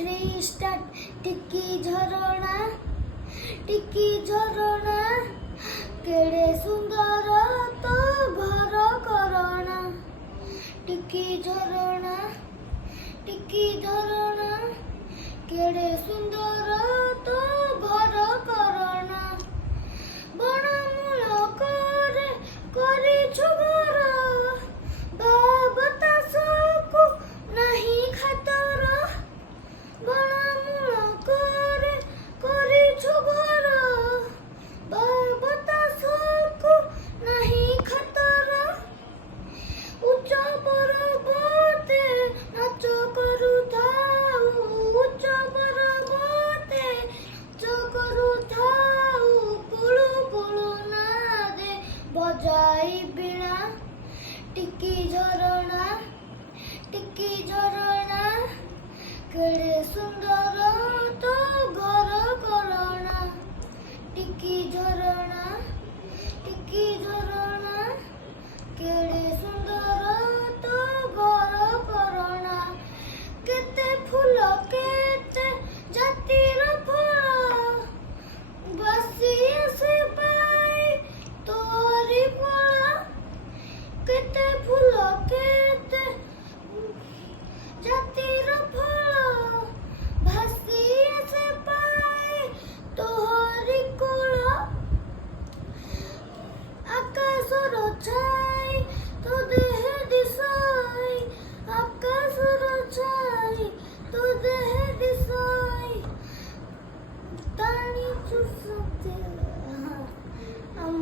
3 start टिकी झरणा केड़े सुंदर तो घर करणा टिकी झरणा केड़े सुंदर तो घर करणा बणमूल करी छुगर बाबता सबको नहीं खातर बणमूल करी छुगर बाबता सबको नहीं खातर उच्च पर्वते नाच करुथाऊ उच्च पर्वते नाच करुथाऊ कुळु कुळु नादे बजाई बीणा टिकी झरणा केड़े सुंदर तो घर करणा टिकी झरणा केड़े सुंदर तो घर करणा केते फूल केते जातिर फल बसी से पाई तोरी फल केते फूल के